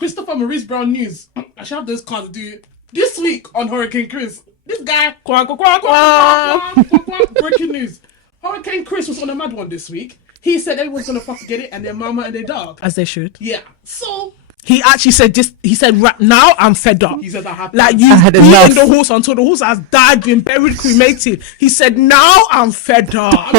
Christopher Maurice Brown news. I should have those cards do this week on Hurricane Chris. This guy, breaking news. Hurricane Chris was on a mad one this week. He said everyone's gonna fucking get it, and their mama and their dog. As they should. Yeah. So he actually said this. He said, "Right now, I'm fed up." He said that happened. Like you've beaten the horse until the horse has died, been buried, cremated. He said, "Now I'm fed up."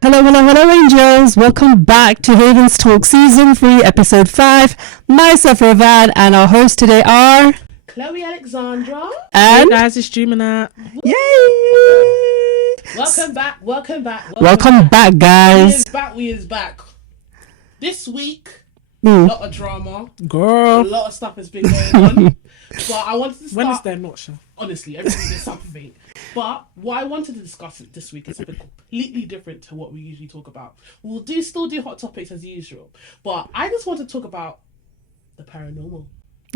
Hello, angels. Welcome back to Haven's Talk Season 3, Episode 5. Myself, Ravan, and our hosts today are... Chloe Alexandra. And... Hey guys, it's Jumina. Yay! Welcome back, guys. We is back. This week, a lot of drama. Girl. A lot of stuff has been going on. But I wanted to start... When is there not, sure? Honestly, every week there's something. But what I wanted to discuss this week is something completely different to what we usually talk about. We'll still do hot topics as usual. But I just want to talk about the paranormal.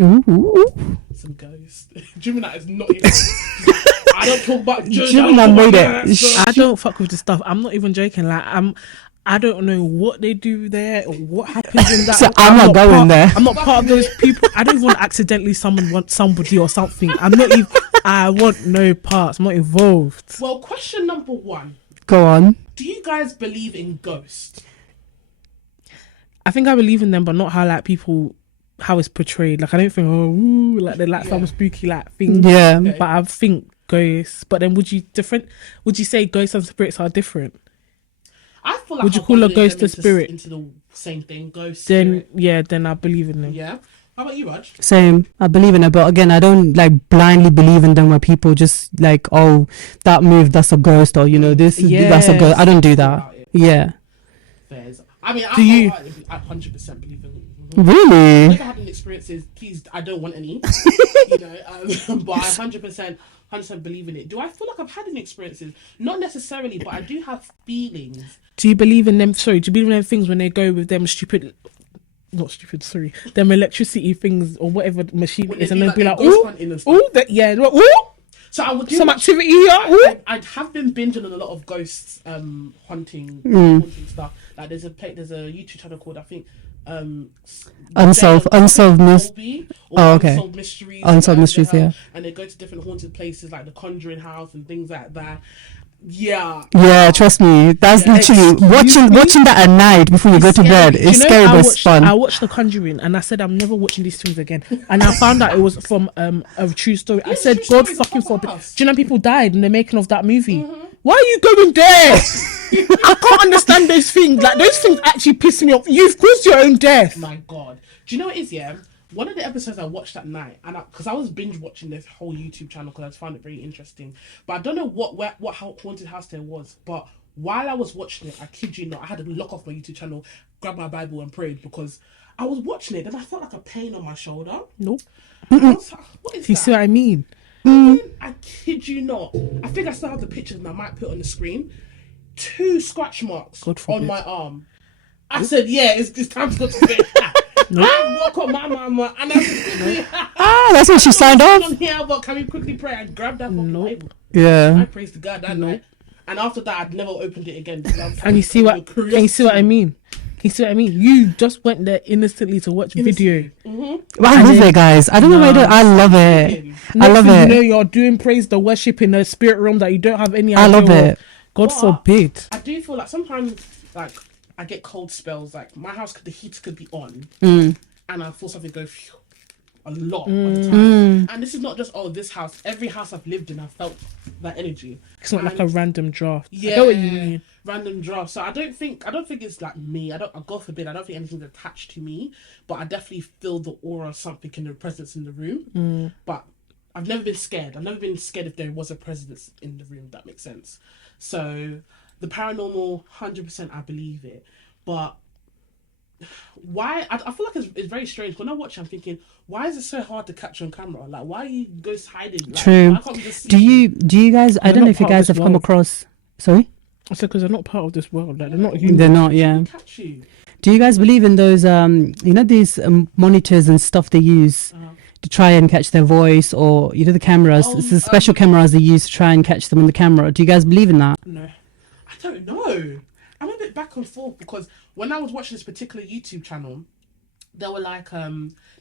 Ooh. Some ghosts. Jimina is not even... I don't talk about... Jimina made it. I don't fuck with the stuff. I'm not even joking. Like, I don't know what they do there or what happens in that. So I'm not going there. I'm not part of those people. I don't even want to accidentally want somebody or something. I want no parts. I'm not involved. Well, question number 1. Go on. Do you guys believe in ghosts? I think I believe in them, but not how how it's portrayed. Like I don't think they're like some spooky like thing. Yeah. Okay. But I think ghosts. But then would you say ghosts and spirits are different? I feel like would you call a ghost a spirit? Into the same thing, ghost. Then spirit. Then I believe in them. Yeah. How about you, Raj? Same. I believe in it, but again, I don't like blindly believe in them where people just like, oh, that move, that's a ghost, or that's a ghost. I don't do that. Yeah. Fairs. I mean, I 100% believe in them. Really? I've never had any experiences. Please, I don't want any. But I 100% believe in it. Do I feel like I've had any experiences? Not necessarily, but I do have feelings. Do you believe in them? Sorry, do you believe in them things when they go with them them electricity things or whatever machine it is, and they'll be like, So I would do some activity here. I have been binging on a lot of ghosts haunting stuff. Like there's a YouTube channel called, I think, Unsolved Mysteries. Oh, okay. Unsolved Mysteries, yeah. And they go to different haunted places like the Conjuring House and things like that. Yeah. Yeah, trust me. That's literally watching that at night before you go to bed. It's scary, but it's fun. I watched The Conjuring and I said I'm never watching these things again. And I found out it was from a true story. I said, God fucking forbid. Do you know people died in the making of that movie? Mm-hmm. Why are you going there? I can't understand those things. Like those things actually piss me off. You've caused your own death. My God. Do you know what it is? Yeah. One of the episodes I watched that night, and because I was binge watching this whole YouTube channel because I found it very interesting, but I don't know what haunted house there was. But while I was watching it, I kid you not, I had to lock off my YouTube channel, grab my Bible, and prayed because I was watching it, and I felt like a pain on my shoulder. Nope. I was like, what is that? You see what I mean? I kid you not. I think I still have the pictures, and I might put it on the screen. 2 scratch marks on my arm. I said, "Yeah, it's time to go to bed." I woke up my mama and I said, that's when she signed off. On here, but can we quickly pray and grab that fucking Bible? Yeah. I praised to God that night. And after that, I'd never opened it again. And you see what I mean? You just went there innocently to watch video. Mm-hmm. I love it, guys. I don't know why I love it. I love it. You're doing praise the worship in a spirit realm that you don't have any idea. I love it. God forbid. I do feel like sometimes, like, I get cold spells. Like my house, the heat could be on, and I feel something go a lot of the time. And this is not just this house. Every house I've lived in, I've felt that energy. It's not like a random draft. Yeah, I know what you mean. Random draft. So I don't think it's like me. God forbid, I don't think anything's attached to me. But I definitely feel the aura of something in the presence in the room. But I've never been scared. I've never been scared if there was a presence in the room. If that makes sense. So the paranormal, 100%, I believe it. But why? I feel like it's very strange. When I watch it, I'm thinking, why is it so hard to capture on camera? Like, why are you ghosts hiding? Like, True. why can't we just see Do you guys? I don't know if you guys have come across. Sorry. I said because they're not part of this world. Like they're not human. They're not. Yeah. catch you? Do you guys believe in those, these monitors and stuff they use to try and catch their voice, or, the cameras? It's the special cameras they use to try and catch them on the camera. Do you guys believe in that? No. I don't know. I'm a bit back and forth because when I was watching this particular YouTube channel, they were like,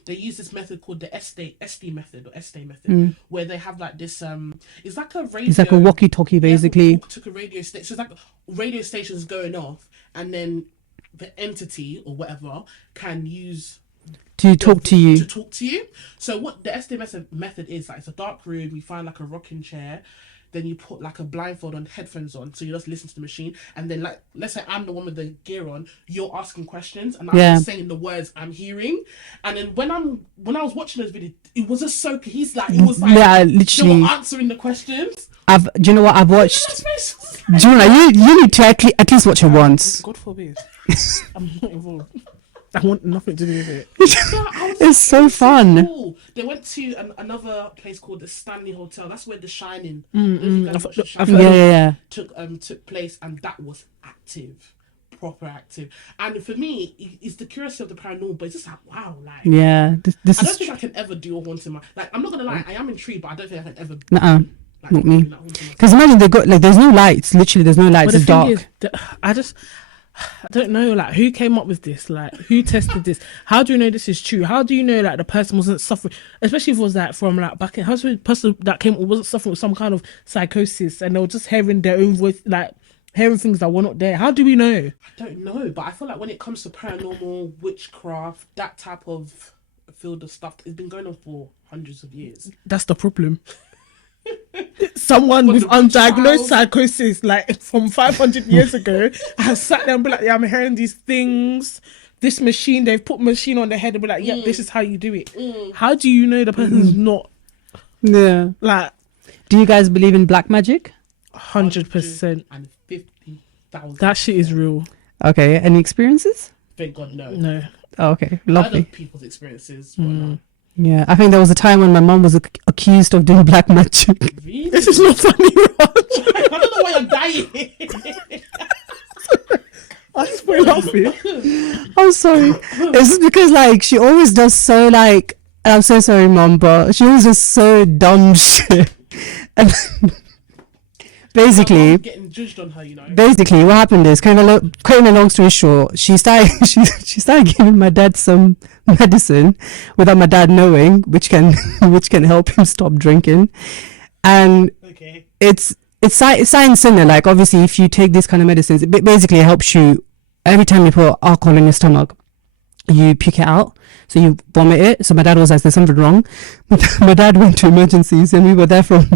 they use this method called the SD method, where they have like this, it's like a radio. It's like a walkie-talkie, basically. Took a radio station. So it's like radio stations going off, and then the entity or whatever can use to talk to you. So what the SD method is, like, it's a dark room. You find like a rocking chair. Then you put like a blindfold on, headphones on, so you just listen to the machine. And then, like, let's say I'm the one with the gear on, you're asking questions, and I'm just saying the words I'm hearing. And then when I was watching those videos, it was just so literally, they were answering the questions. Do you know what I've watched? Do you know, you need to at least watch it once. God forbid. I'm not involved. I want nothing to do with it. It's so fun. Cool. They went to another place called the Stanley Hotel. That's where The Shining, took place, and that was active, proper active. And for me, it's the curiosity of the paranormal, but it's just like, wow, like, yeah. I don't think I can ever do a haunting. Like, I'm not gonna lie, I am intrigued, but I don't think I can ever. Like, not me. Because imagine they got, like, there's no lights. Literally, there's no lights. It's dark. I don't know, like, who came up with this? Like, who tested this? How do you know this is true? How do you know, like, the person wasn't suffering? Especially if it was, like, from, like, back in... How's the person that came wasn't suffering with some kind of psychosis, and they were just hearing their own voice, like, hearing things that were not there? How do we know? I don't know, but I feel like when it comes to paranormal, witchcraft, that type of field of stuff, it's been going on for hundreds of years. That's the problem. Someone with undiagnosed psychosis, like, from 500 years ago, has sat there and be like, yeah, I'm hearing these things. This machine, they've put machine on their head and be like, yeah, this is how you do it. How do you know the person's not? Yeah. Like, do you guys believe in black magic? 100%. And 50,000. That shit is real. Okay. Any experiences? Thank God, no. No. Oh, okay. Lovely. Other people's experiences. But no. Yeah, I think there was a time when my mum was accused of doing black magic. Really? This is not funny, Raj. I don't know why you're dying. I just feel laughing. I'm sorry. It's just because, like, she always does so, like, I'm so sorry, Mum, but she always does so dumb shit. And basically, getting judged on her, you know. Basically, what happened is, cutting a long story short, she started giving my dad some medicine without my dad knowing, which can help him stop drinking. And it's science in there. Like, obviously, if you take this kind of medicines, it basically helps you. Every time you put alcohol in your stomach, you puke it out, so you vomit it. So my dad was like, there's something wrong. My dad went to emergencies, and we were there from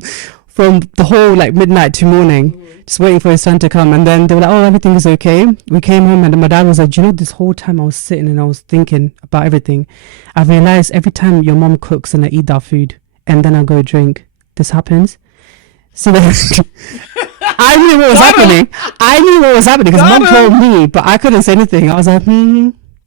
the whole, like, midnight to morning, just waiting for his son to come. And then they were like, oh, everything is okay. We came home, and my dad was like, this whole time I was sitting and I was thinking about everything. I realized every time your mom cooks and I eat that food and then I go drink, this happens. So then I knew what was happening. I knew what was happening because mom told me, but I couldn't say anything. I was like,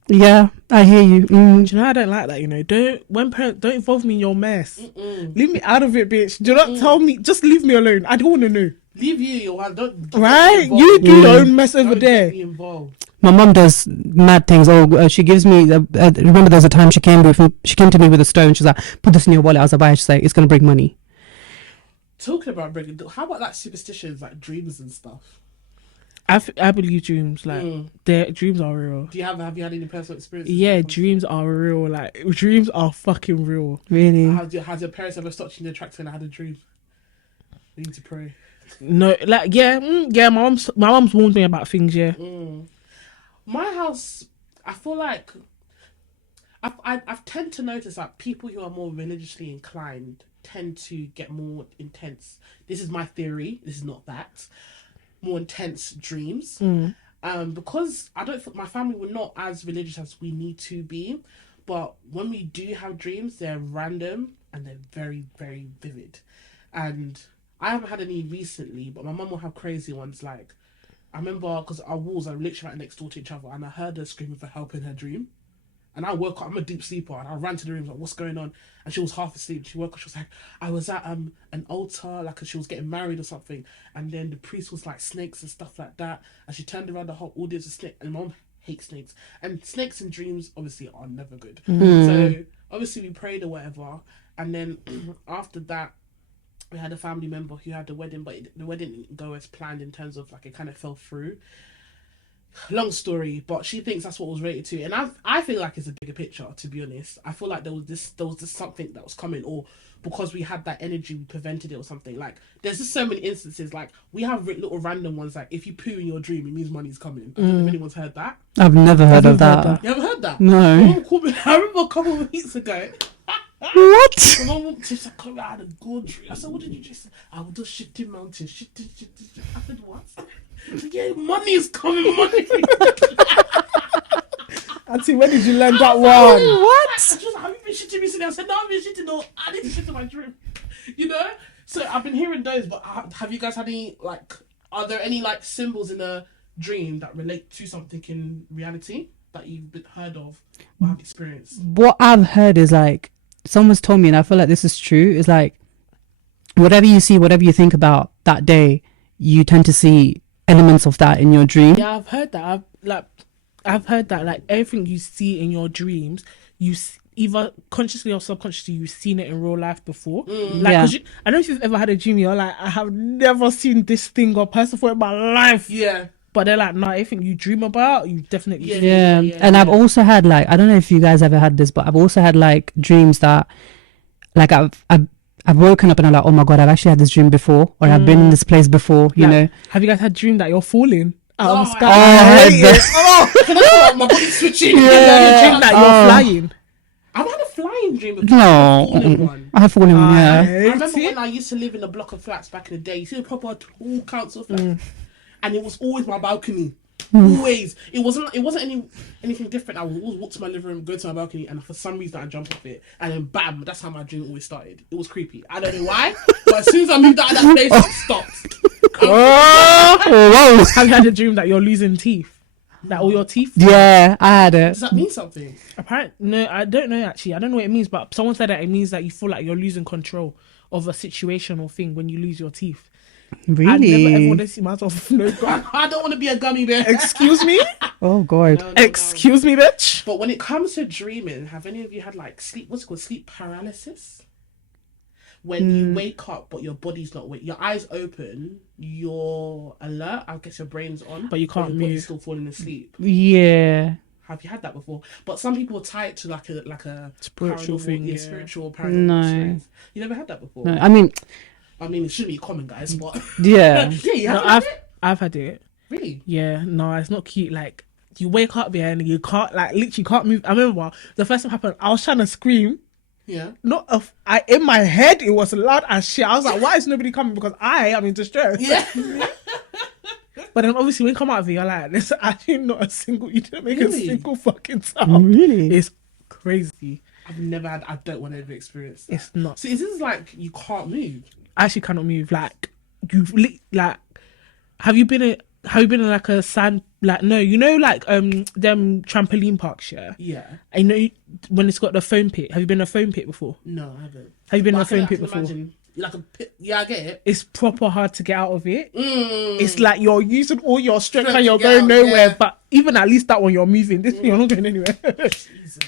yeah, I hear you. Do you know, I don't like that, you know. Don't involve me in your mess. Leave me out of it, bitch. Do not tell me. Just leave me alone. I don't want to know. Leave you. Don't. Right? You do your own mess over there. My mom does mad things. She gives me. Remember, there's a time she came to me with a stone. She's like, put this in your wallet. I was like, why? She's like, it's gonna bring money. Talking about bringing, how about like superstitions, like dreams and stuff? I believe dreams, like, their dreams are real. Have you had any personal experiences? Yeah, dreams are real. Like, dreams are fucking real. Really? Has your parents ever stopped you in the tracks when I had a dream? You need to pray. No, like, yeah. My mom's warned me about things. Yeah. My house, I feel like I've tend to notice that people who are more religiously inclined tend to get more intense. This is my theory. This is not that. More intense dreams. Because I don't think my family were not as religious as we need to be, but when we do have dreams, they're random and they're very, very vivid. And I haven't had any recently, but my mum will have crazy ones. Like, I remember, because our walls are literally right next door to each other, and I heard her screaming for help in her dream. And I woke up, I'm a deep sleeper, and I ran to the room, like, what's going on? And she was half asleep. She woke up, she was like, I was at an altar, like, she was getting married or something. And then the priest was like snakes and stuff like that. And she turned around, the whole audience was snake. And Mom hate snakes. And snakes in dreams obviously are never good. Mm. So obviously we prayed or whatever, and then after that we had a family member who had the wedding, but the wedding didn't go as planned in terms of like it kind of fell through. Long story, but she thinks that's what was related to, and I feel like it's a bigger picture. To be honest, I feel like there was this something that was coming, or because we had that energy, we prevented it or something. Like there's just so many instances. Like we have little random ones. Like if you poo in your dream, it means money's coming. I don't know if anyone's heard that. I've never heard of that. You haven't heard that? No. Someone called me, I remember a couple of weeks ago. What? Someone walked to say, "Come out of good dream." I said, "What did you just say?" "I will do shitty mountain, shitty." I said, "What?" "Yeah, money is coming, money." Auntie, when did you learn that one? What? I just like, "Have you been shitting recently?" I said, "No, I've been shitting. No, I need to shit in my dream." You know. So I've been hearing those, but have you guys had any like? Are there any like symbols in a dream that relate to something in reality that you've heard of or have experienced? What I've heard is like, someone's told me, and I feel like this is true, is like, whatever you see, whatever you think about that day, you tend to see elements of that in your dream. Yeah, I've heard that. I've heard that like everything you see in your dreams, either consciously or subconsciously, you've seen it in real life before. Like, Yeah. 'cause I don't know if you've ever had a dream, you're like, I have never seen this thing or person for in my life. Yeah. But they're like, no, everything you dream about, you definitely Yeah. see. Yeah. And I've also had like, I don't know if you guys ever had this, but I've also had like dreams that like I've woken up and I'm like, oh my God, I've actually had this dream before, or I've been in this place before, you know. Have you guys had dream that you're falling out of the Oh, sky? I I hate had it. Can I feel like my body's switching? Have you had a dream that you're flying? I've had a flying dream before. No, I've fallen one. I have fallen, yeah. I remember when I used to live in a block of flats back in the day. You see the proper tall council flats, and it was always my balcony. Always, it wasn't anything different. I would always walk to my living room, go to my balcony, and for some reason I jump off it, and then bam, that's how my dream always started. It was creepy. I don't know why, but as soon as I moved out of that place, it stopped. Whoa. Have you had a dream that you're losing teeth? That all your teeth? Yeah, I had it. Does that mean something? Apparently, no, I don't know actually. I don't know what it means, but someone said that it means that you feel like you're losing control of a situation or thing when you lose your teeth. I never ever Really? want to see myself. No, God. I don't want to be a gummy bear. Excuse me? Oh God. No. Excuse me, bitch? But when it comes to dreaming, have any of you had like what's it called, sleep paralysis? When you wake up but your body's not awake, your eyes open, you're alert. I guess your brain's on, But you can't your body's move. still falling asleep. Yeah. Have you had that before? But some people tie it to like a Spiritual paranormal- thing, yeah. spiritual paranormal No. experience. You never had that before? No, I mean, it shouldn't be common, guys. But yeah. yeah, you No, have it. I've had it. Really? Yeah, no, it's not cute. Like, you wake up there and you can't, like, literally can't move. I remember the first time it happened, I was trying to scream. Yeah. In my head, it was loud as shit. I was like, why is nobody coming? Because I am in distress. Yeah. But then obviously when you come out of it, you're like, there's actually not a single, you didn't make Really? a single fucking sound. Really? It's crazy. I've never had. I don't want to ever experience that. It's not. So is this like you can't move? I actually cannot move. Like, have you been in like a sand, like, no, you know, like them trampoline parks, yeah? Yeah. I know when it's got the foam pit. Have you been in a foam pit before? No, I haven't. Have you been in But a I foam can pit before? imagine, like a pit. Yeah, I get it. It's proper hard to get out of it. Mm. It's like you're using all your strength and you're to get going out, nowhere. yeah. But even at least that one you're moving. This one you're not going anywhere.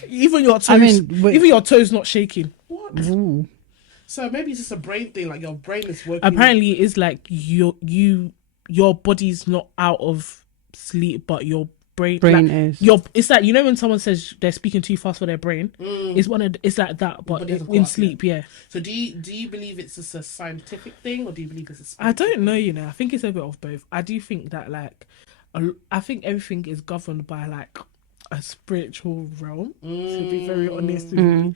Even your toes, I mean, wait. even your toes not shaking. What? Ooh. So maybe it's just a brain thing. Like your brain is working. Apparently, it is like your body's not out of sleep, but your brain like, is. It's like, you know, when someone says they're speaking too fast for their brain. It's like that, but body hasn't in caught up sleep. Yeah. So do you believe it's just a scientific thing, or do you believe it's a spiritual I don't know, you know. I think it's a bit of both. I do think that, like, I think everything is governed by, like, a spiritual realm, to be very honest with you.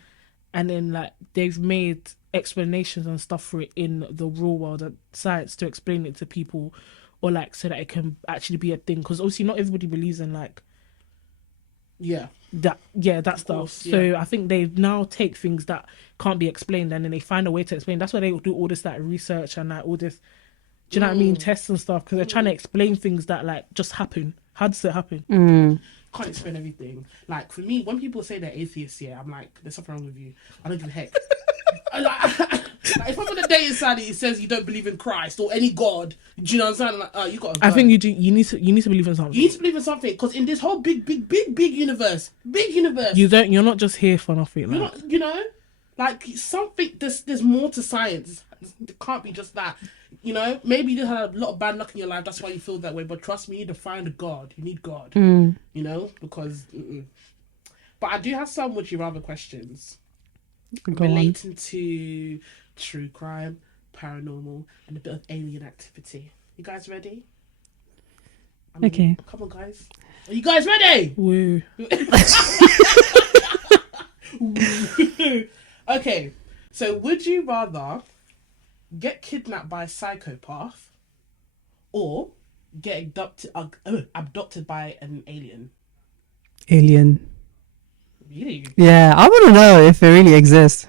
And then, like, they've made explanations and stuff for it in the real world and science to explain it to people, or, like, so that it can actually be a thing. Because obviously not everybody believes in, like, Yeah. that stuff. course, So yeah. I think they now take things that can't be explained and then they find a way to explain. That's why they do all this, like, research and, like, all this, do you know what I mean, tests and stuff, because they're trying to explain things that, like, just happen. How does it happen? Can't explain everything. Like for me, when people say they're atheists, yeah, I'm like, there's something wrong with you. I don't give a heck. Like, if I'm on a dating site and it says you don't believe in Christ or any God, do you know what I'm saying? Like, you gotta go. I think you do. You need to believe in something. You need to believe in something, because in this whole big universe, You don't. You're not just here for nothing. you're Like, not, you know, like something. There's more to science. It can't be just that. You know, maybe you had a lot of bad luck in your life. That's why you feel that way. But trust me, you need to find a God. You need God. You know, because. But I do have some would you rather questions relating to true crime, paranormal, and a bit of alien activity. You guys ready? Okay. Come on, guys. Are you guys ready? woo. Okay. So, would you rather get kidnapped by a psychopath or get abducted by an alien? Alien. Really? Yeah, I want to know if it really exists.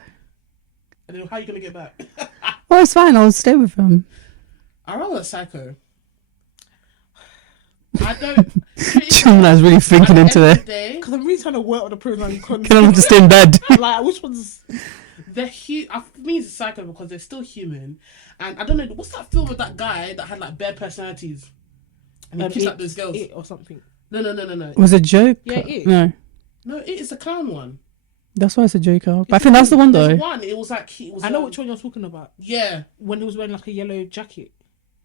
And then how are you gonna get back? Well, it's fine. I'll stay with him. I rather a psycho. I don't. Chumla's really thinking into it. Because I'm really trying to work on the pros and cons. Can I just stay in bed? Like, which one's? They're huge. For me, it's a psycho because they're still human, and I don't know what's that film with that guy that had like bare personalities, and he kissed like those girls. It or something. No. Was it a joke? Yeah, it. No. No, it is a clown one. That's why it's a Joker. But I think that's the one though. There's one. It was like I know which one you're talking about. Yeah. When he was wearing like a yellow jacket.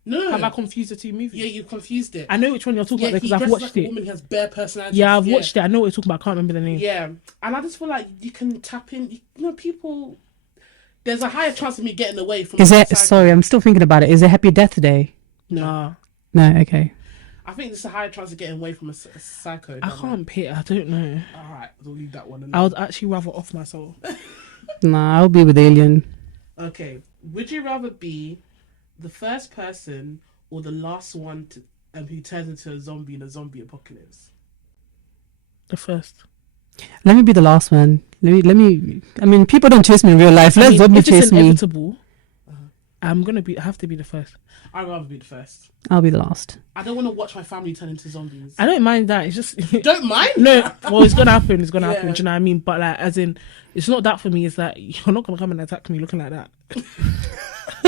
No. Have I confused the two movies? Yeah, you confused it. I know which one you're talking about he because I've dresses watched like a it. woman, he has bare personality. Yeah, I've watched it. I know what you're talking about. I can't remember the name. Yeah, and I just feel like you can tap in. You know, people. There's a higher chance of me getting away from. Is it? Sorry, I'm still thinking about it. Is it Happy Death Day? Nah. No. Okay. I think there's a higher chance of getting away from a psycho. I can't pick. I don't know. All right, we'll leave that one. I would actually rather off myself. Nah, I'll be with Alien. Okay, would you rather be the first person or the last one to who turns into a zombie in a zombie apocalypse? The first. Let me be the last one. Let me. I mean, people don't chase me in real life. Let zombie if chase it's me. inevitable, I'm gonna be. I have to be the first. I'd rather be the first. I'll be the last. I don't want to watch my family turn into zombies. I don't mind that. It's just Don't mind? no. Well, it's gonna happen. It's gonna happen. Yeah. Do you know what I mean? But like, as in, it's not that for me. It's that you're not gonna come and attack me looking like that.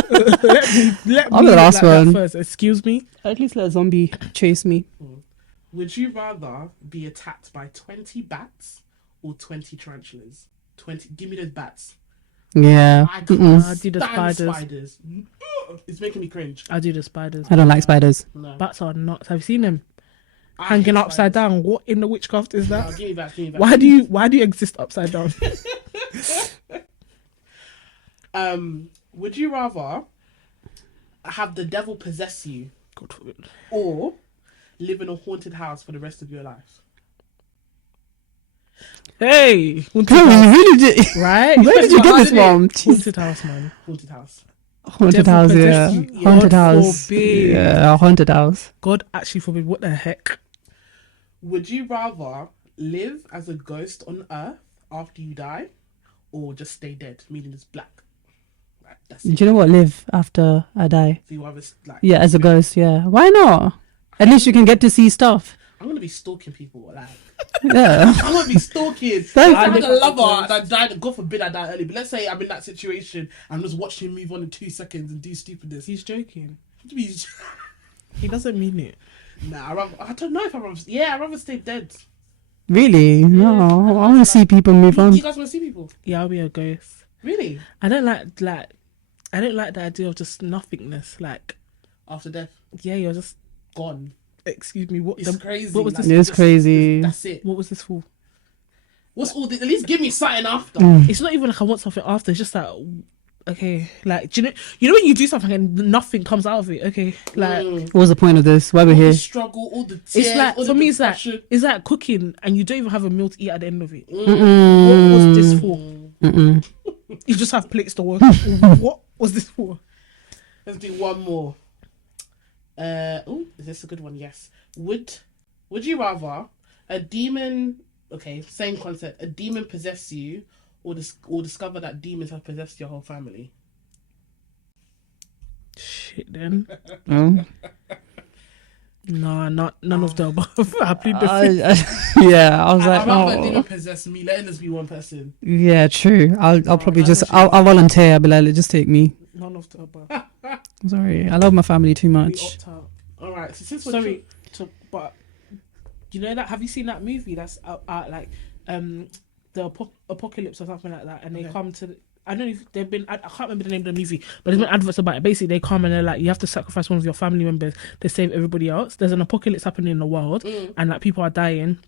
let I'll me be the look last like that one. first. Excuse me. At least let a zombie chase me. Would you rather be attacked by 20 bats or 20 tarantulas? 20. Give me those bats. Yeah. I can't I do the stand spiders. It's making me cringe. I do the spiders. I don't like spiders. No. Bats are nuts. Have you seen them I hanging hate upside spiders. down? What in the witchcraft is No, that? give me bats. Give me bats. Why do you exist upside down? Would you rather have the devil possess you God forbid. or live in a haunted house for the rest of your life? Hey, haunted No, house, you really did. right? Where did you get this from? Haunted house, man. Haunted house. Haunted Devil house, possess yeah. you. Haunted God house. forbid. Yeah, haunted house. God actually forbid. What the heck? Would you rather live as a ghost on Earth after you die, or just stay dead, meaning it's black? Like, that's it. Do you know what? Live after I die. So you either like Yeah, as a ghost, yeah. Why not? At least you can get to see stuff. I'm gonna be stalking people. Like Yeah. I'm gonna be stalking. Thank I'm you. a lover and I died. God forbid I die early. But let's say I'm in that situation. I'm just watching him move on in 2 seconds and do stupidness. He's joking. He's- He doesn't mean it. Nah, I don't know if I'd rather. Yeah, I'd rather stay dead. Really? No. I want to see people move on. You guys want to see people? Yeah, I'll be a ghost. Really? I don't like I don't like the idea of just nothingness. Like, After death, yeah, you're just. gone. Excuse me. What? It's crazy. What was like, this? It's crazy. That's it. What was this for? What's all this? At least give me something after. It's not even like I want something after. It's just like, okay, like do you know when you do something and nothing comes out of it? Okay, like What was the point of this? Why we're All the here? struggle, all the tears, it's like all for the me, it's depression. like cooking and you don't even have a meal to eat at the end of it. Mm. What was this for? Mm-mm. You just have plates to wash. What was this for? Let's do one more. Oh, is this a good one? Yes. Would you rather a demon? Okay, same concept. A demon possess you, or discover that demons have possessed your whole family. Shit, then. Oh. No, none of the above. I plead the fifth. Yeah, I was like, I'd rather a demon oh, possess me. Letting us be one person. yeah, true. I'll probably that's just, actually- I'll volunteer. I'll be like, just take me. None of the above. Sorry, I love my family too We much. opt out. All right. So since Sorry, but you know that? Have you seen that movie that's out like the apocalypse or something like that? And they come to. I don't know if they've been. I can't remember the name of the movie, but there's been adverts about it. Basically, they come and they're like, you have to sacrifice one of your family members to save everybody else. There's an apocalypse happening in the world, and like people are dying,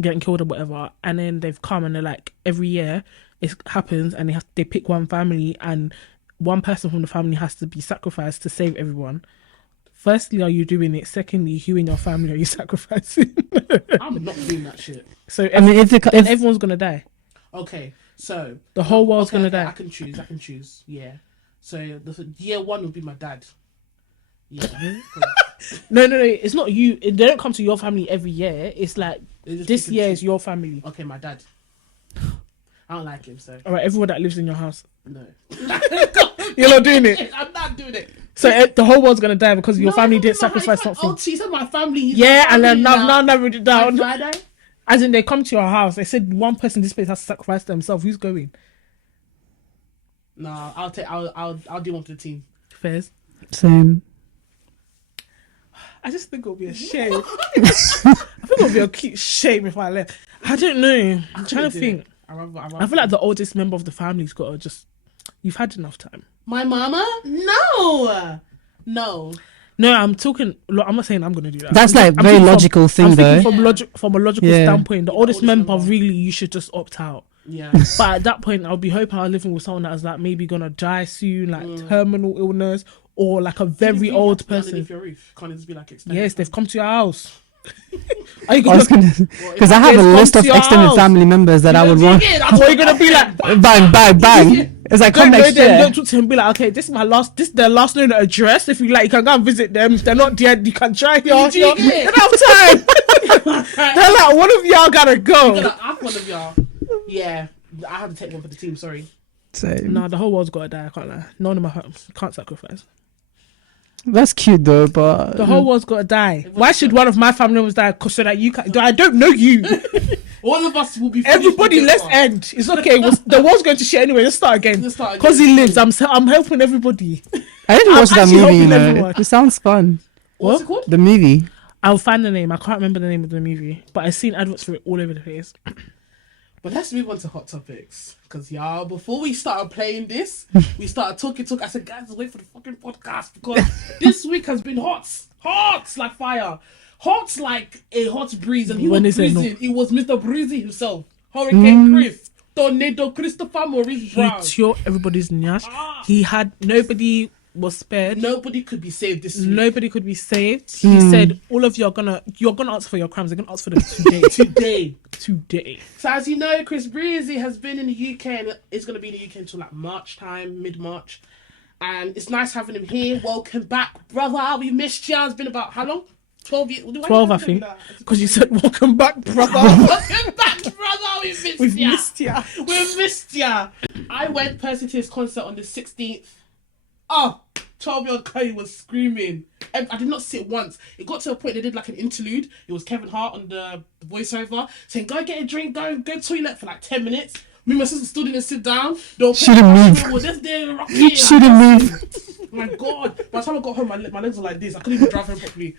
getting killed or whatever. And then they've come and they're like, every year it happens, and they pick one family, and one person from the family has to be sacrificed to save everyone. Firstly, are you doing it? Secondly, who in your family are you sacrificing? I'm not doing that shit. So I mean, if everyone's gonna die. Okay. So The whole world's gonna okay, die. I can choose. Yeah. So the year one would be my dad. Yeah. No. It's not you. They don't come to your family every year. It's like They just this pick and year choose. is your family. Okay, my dad. I don't like him, so All right, everyone that lives in your house. no. You're not doing it. I'm not doing it. So the whole world's gonna die because your No, family he's didn't my- sacrifice he's my- something. Oh, she said my family. He's Yeah, my and then family now narrowed it down. Friday. As in, they come to your house. They said one person in this place has to sacrifice themselves. Who's going? No, I'll do one for the team. Fairs. same. I just think it'll be a shame. I think it'll be a cute shame if I left. I don't know. I'm trying to think. I feel like the oldest member of the family's got to just. You've had enough time. my mama. No. No, I'm talking. Look, I'm not saying I'm gonna do that. That's I'm like I'm very thinking logical I'm thing thinking though. from a logical Yeah. standpoint. The oldest oldest member, member. really, you should just opt out. Yeah. But at that point, I'll be hoping I'm living with someone that's like maybe gonna die soon, like terminal illness, or like a very old person. Underneath your roof. Can't it just be like extended? Yes, they've come to your house. Are you I was gonna? because I have a Yes, list come of to your extended house. family members that I would want. What are you gonna be like? Bang. It's like come Don't know next them. year. Don't talk to him. Be like, okay, this is their last known address. If you like, you can go and visit them. If they're not dead, you can try here. Do you get They it? don't have time. They're like, one of y'all gotta go. Gonna ask one of y'all. Yeah. I have to take one for the team. Sorry. Same. No, the whole world's gotta die. I can't lie. None of my homes can't sacrifice. That's cute though, but The whole world's gotta die. Why should one of my family members die? Cause so that you can. I don't know you. All of us will be. finished Everybody, with let's this end. It's okay. The world's going to shit anyway. Let's start again. Let's start Cause again. he lives. I'm helping everybody. I didn't I'm watch that actually movie. You helping know, everyone. it sounds fun. What's it called? The movie. I'll find the name. I can't remember the name of the movie, but I've seen adverts for it all over the place. But let's move on to hot topics. Because, y'all, before we started playing this, we started talking. I said, guys, wait for the fucking podcast. Because this week has been hot. Hot like fire. Hot like a hot breeze. And he When was is it breezing. It was Mr. Breezy himself. Hurricane Chris. Tornado Christopher Maurice He Brown. tore everybody's nyash. He had nobody was spared. Nobody could be saved this week. Nobody could be saved. He said, "All of you are you're gonna answer for your crimes. They're gonna answer for them today. Today." So as you know, Chris Breezy has been in the UK and is going to be in the UK until like March time, mid-March. And it's nice having him here. Welcome back, brother. We missed you. It's been about how long? 12 years? 12, I think. Because you said, "Welcome back, brother." Welcome back, brother. We missed We've ya. missed ya. We missed ya. I went personally to his concert on the 16th. Oh, 12-year-old Chloe was screaming. I did not sit once. It got to a point they did like an interlude. It was Kevin Hart on the voiceover saying, "Go get a drink, go toilet for like 10 minutes." Me and my sister stood in and sit down. Shouldn't move. Was just there rocking. Shouldn't move. My God. By the time I got home, my legs were like this. I couldn't even drive home properly.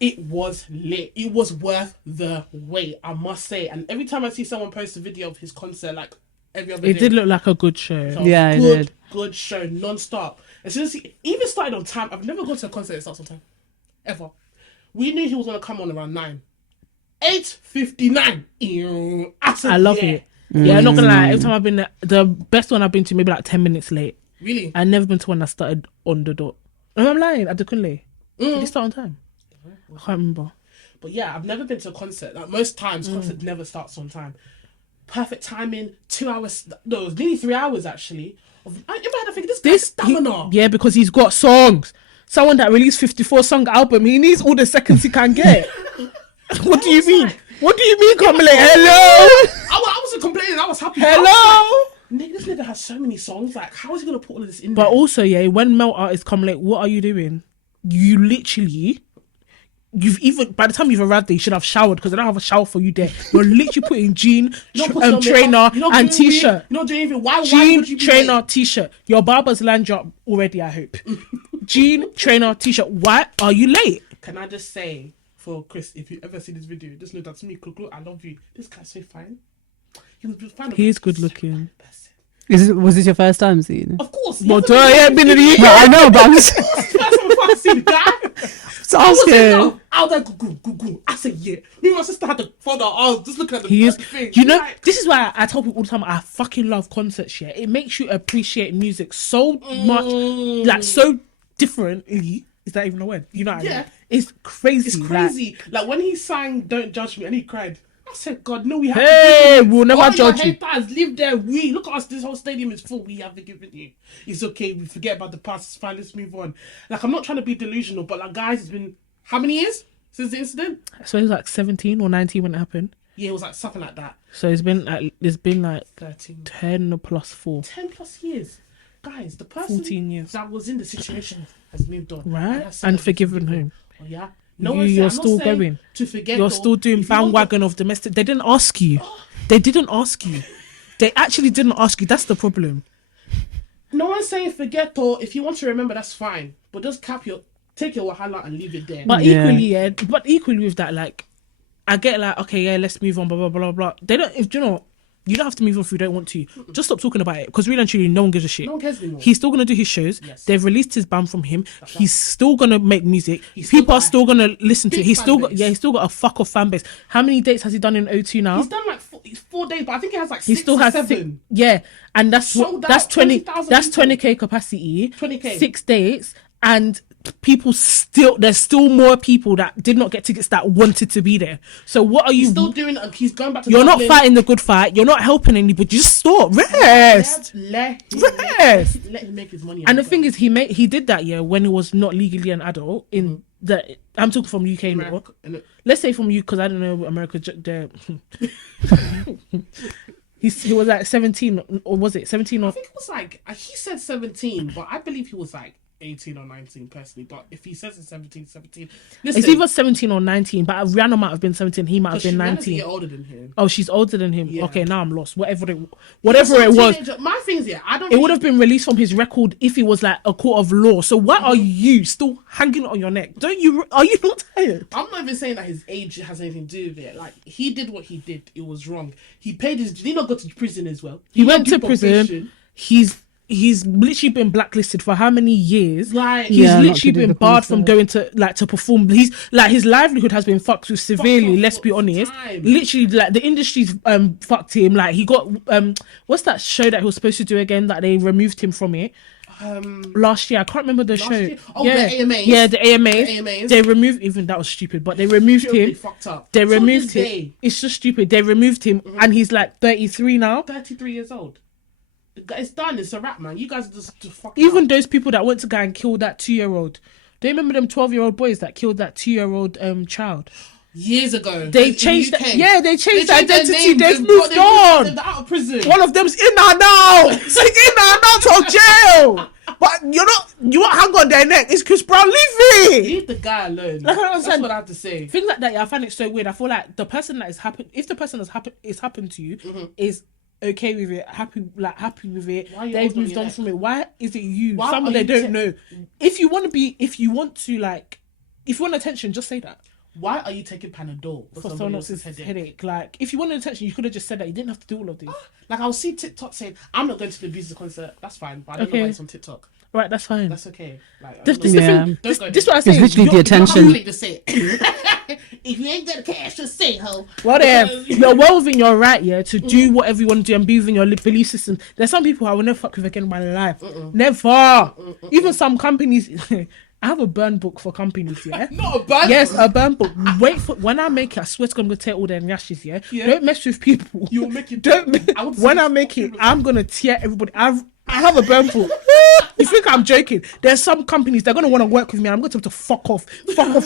It was lit. It was worth the wait, I must say. And every time I see someone post a video of his concert, like every other It day, did look like a good show. so Yeah, it good, did. good show, non-stop. As soon as he even started on time, I've never gone to a concert that starts on time. Ever. We knew he was going to come on around 9. 8:59. I love it. Yeah, I'm not gonna lie. Every time I've been there, the best one I've been to, maybe like 10 minutes late. Really? I've never been to one that started on the dot. No, I'm lying. At the Kunle. Did he start on time? I can't remember. But yeah, I've never been to a concert. Like most times, concert never starts on time. Perfect timing, 2 hours. No, it was nearly 3 hours actually. In my head, I think this guy's stamina. Yeah, because he's got songs. Someone that released 54 song album, he needs all the seconds he can get. What do you mean? What do you mean, Kamale? Hello? I wasn't complaining. I was happy. Hello? Nigga, this nigga has so many songs. Like, how is he gonna put all of this in But there? also, yeah, when male artists come, like, what are you doing? You literally, you've even by the time you've arrived there, you should have showered because they don't have a shower for you there. You're literally putting jean, trainer, and t-shirt. You're not doing anything. Why Jean, would you be trainer, late? t-shirt. Your barber's lined you up already, I hope. Jean, trainer, t-shirt. Why are you late? Can I just say, for Chris, if you ever see this video, just know that's me, Kuklu. I love you. This guy's so fine. He is good looking. Was this your first time seeing it? Of course. Well, I ain't been in the UK. No, I know, but I'm just First time I see the guy. so asking. I was like, go. I said, yeah. Me and my sister had to follow. I was just looking at the He is. thing. You know, Like, this is why I tell people all the time. I fucking love concerts. Yeah, it makes you appreciate music so much, like so differently. Is that even a word? You know what I Yeah. mean? It's crazy. it's crazy. Like when he sang "Don't Judge Me" and he cried. I said, God, no, we have Hey, to give you. we'll never All judge your you. haters live there. Look at us. This whole stadium is full. We have forgiven you. It's okay. We forget about the past. It's fine. Let's move on. Like I'm not trying to be delusional, but like guys, it's been how many years since the incident? So it was like 17 or 19 when it happened. Yeah, it was like something like that. So it's been like 13, 10 plus 4. 10 plus years. Guys, the person 14 years. that was in the situation has moved on. Right? has said And that he's forgiven him. Oh yeah. You're I'm not still saying going. to forget. You're though. still doing If you want bandwagon of domestic. They didn't ask you. They didn't ask you. They actually didn't ask you. That's the problem. No one's saying forget or if you want to remember, that's fine. But just take your wahala and leave it there. But Yeah. equally with that, like, I get like, okay, yeah, let's move on, blah blah blah blah. They don't. If you know, you don't have to move on if you don't want to. Just stop talking about it because really and truly, no one gives a shit. No one cares anymore. He's still gonna do his shows. Yes. They've released his band from him. He's still gonna make music. He's still People are got a still gonna listen to it. big He's still fan got base. he's still got a fuck off fan base. How many dates has he done in O2 now? He's done like 4 days, but I think he has like He 6 still or has 7. yeah, and that's Sold that's out, 20,000 that's people. 20k capacity. 20K. 6 dates, and people still there's still more people that did not get tickets that wanted to be there. So what are He's you? still doing. He's going back to. You're not Dublin. fighting the good fight. You're not helping anybody. Just stop. Rest. Let him make his money. And the thing is, he did that when he was not legally an adult in the. I'm talking from UK law. Let's say from you because I don't know America. There, he was like 17 or was it 17 or? I think it was like he said 17, but I believe he was like 18 or 19 personally. But if he says it's 17, listen, It's either 17 or 19, but Rihanna might have been 17. He might have been Rihanna's a 19. year older than him. Oh, she's older than him. Yeah. Okay, now I'm lost. Whatever it He's a was, teenager. My thing's I don't. it would have been released from his record if it was like a court of law. So why are you still hanging on your neck? Are you not tired? I'm not even saying that his age has anything to do with it. Like he did what he did. It was wrong. He paid his. Did he not go to prison as well? He went to did prison. probation. He's literally been blacklisted for how many years? Like He's Yeah, not literally to do been the barred from concert. going to perform. He's like his livelihood has been fucked with severely. off Let's be all the honest. time. Literally, like the industry's fucked him. Like he got what's that show that he was supposed to do again that they removed him from it last year? I can't remember the show. year? Oh, yeah. the AMAs. Yeah, the AMAs. The AMAs. They removed even that was stupid, but they removed They him. fucked up. They So removed this him. day, It's just stupid. They removed him, and he's like 33 now. 33 years old. It's done. It's a wrap, man. You guys just fuck Even up. those people that went to go and kill that 2-year-old. Do you remember them 12-year-old boys that killed that 2-year-old child? Years ago. They in changed the UK. they changed their their identity. names. They've They're moved on. They're out of prison. One of them's in there now. It's like in there now to jail. But you won't hang on their neck. It's Chris Brown. Leave me. Leave the guy alone. Like I That's said, what I have to say. things like that, I find it so weird. I feel like the person that is happened, if the person it's happened to you, is okay with it, happy with it. Why are you They've holding moved your on neck? from it. Why is it you? Why Someone are they you don't know. If you want attention, just say that. Why are you taking Panadol For someone else's headache. Like, if you wanted attention, you could have just said that. You didn't have to do all of this. Like I'll see TikTok saying, "I'm not going to the BREEZY concert." That's fine, but I don't know why it's on TikTok. Right, that's fine. That's okay. Like, I This don't know. the Yeah. thing. Don't go This there. what I say. It's literally the attention. To say it. If you ain't got the cash, just say ho. Well, you're well within your right, to do whatever you want to do and be within your belief system. There's some people I will never fuck with again in my life. Never. Even some companies. I have a burn book for companies, yeah. Not a bad. Yes, a burn book. Wait for when I make it. I swear to God, I'm gonna tear all their rashes. Yeah? Don't mess with people. You'll make it. When I make it, I'm gonna tear everybody. I have a burn book. You think I'm joking? There's some companies they're gonna want to work with me. And I'm going to have to fuck off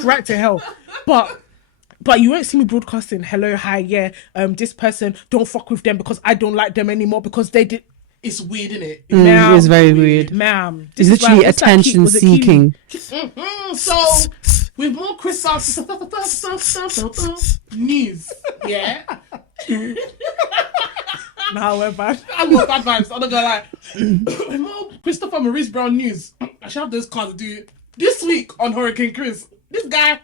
right to hell. But you won't see me broadcasting. Hello, hi, yeah. This person, don't fuck with them because I don't like them anymore because they did. It's weird, isn't it? Ma'am, It's very weird. Ma'am, It's literally attention seeking. So with more Chris Brown news. Yeah. Now we're bad. I've got bad vibes. I'm not gonna lie. With more Christopher Maurice Brown news. I should have those cards to do this week on Hurricane Chris. This guy.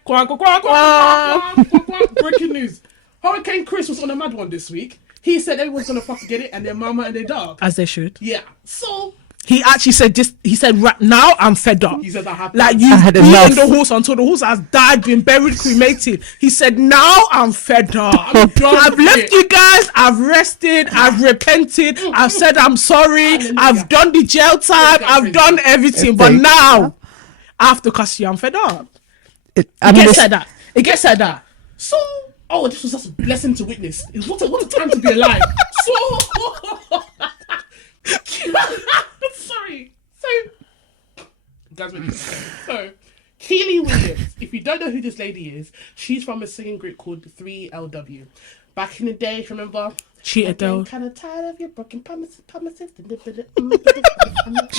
Breaking news. Hurricane Chris was on a mad one this week. He said everyone's gonna fucking get it, and their mama and their dog. As they should. Yeah. So he actually said this. He said, "Right now, I'm fed up." He said, "I have like to." you've had beaten enough. the horse until the horse has died, been buried, cremated. He said, "Now I'm fed up. I'm done I've with left it." you guys. I've rested. I've repented. I've said I'm sorry. Hallelujah. I've done the jail time. I've done everything. But now, I have to cuss you. I'm fed up." It It gets like that. It gets like that. So, this was just a blessing to witness. What a time to be alive. So, sorry. So, guys, make this sense. So, Keely Williams. If you don't know who this lady is, she's from a singing group called 3LW. Back in the day, if you remember. Cheated though. Kind of tired of your broken promises.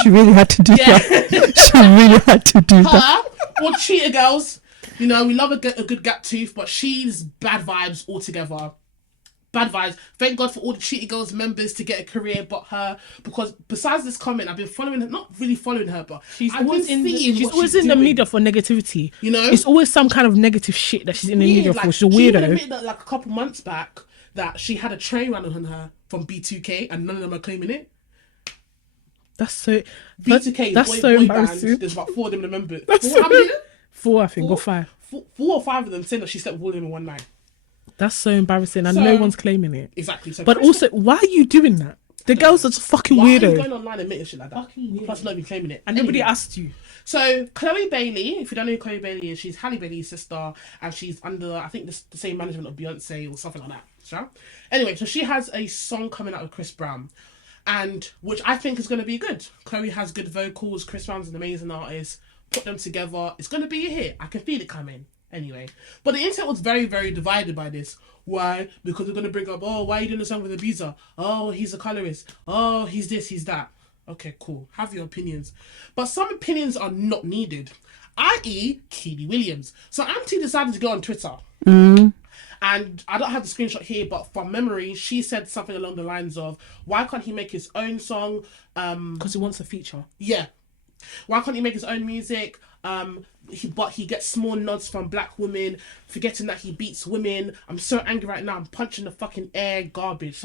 She really had to do that. She really had to do that. Or Cheater Girls. You know, we love a good gap tooth, but she's bad vibes altogether. Bad vibes. Thank God for all the Cheater Girls members to get a career, but her, because besides this comment, I've been following her, not really following her, but She's I've always been in the, seeing she's what always she's in the doing. media for negativity. You know? It's always some kind of negative shit that she's in the media Weird, for. like, She's a She even weirdo. admitted that like a couple months back that she had a train run on her from B2K and none of them are claiming it. That's so. B2K, That's boy, so boy embarrassing. band, there's about 4 of them members. That's Four, how many? 4, I think, or Four? 5. 4 or 5 of them saying that she slept with all of them in one night. That's so embarrassing, and So- no one's claiming it. Exactly. So But also, why are you doing that? The girls are just fucking why are you weirdo. going online and admitting shit like that? Plus, not even claiming it. And nobody Anyway. asked you. So Chloe Bailey, if you don't know who Chloe Bailey is, she's Halle Bailey's sister, and she's under, I think, the same management of Beyonce or something like that. So, anyway, so she has a song coming out with Chris Brown, and which I think is going to be good. Chloe has good vocals. Chris Brown's an amazing artist. Put them together, it's going to be a hit. I can feel it coming. Anyway, but the internet was very, very divided by this. Why? Because they're going to bring up, why are you doing a song with Ibiza? Oh, he's a colorist. Oh, he's this, he's that. Okay, cool. Have your opinions. But some opinions are not needed. I.e. Keely Williams. So Auntie decided to go on Twitter. And I don't have the screenshot here, but from memory, she said something along the lines of, why can't he make his own song? Because he wants a feature. Yeah. Why can't he make his own music? But he gets small nods from black women, forgetting that he beats women. I'm so angry right now. I'm punching the fucking air. Garbage.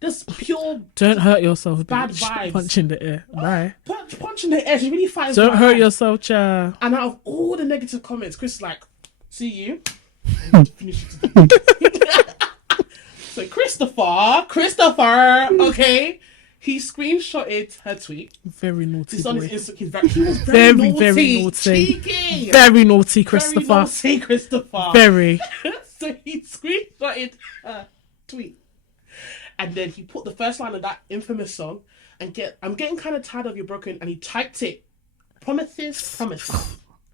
Just pure Don't hurt yourself. Bad bitch. vibes. Punch in the air. Bye. punching the air. She really fights. Don't for hurt her. yourself, cha. And out of all the negative comments, Chris is like, see you. And finish it. So Christopher, okay, he screenshotted her tweet. Very naughty. This is on Boy. his Instagram. He was very naughty. Very naughty. Cheeky. Very naughty, Very Christopher. naughty, Christopher. Very. So he screenshotted her tweet. And then he put the first line of that infamous song and I'm getting kind of tired of your broken, and he typed it, promises.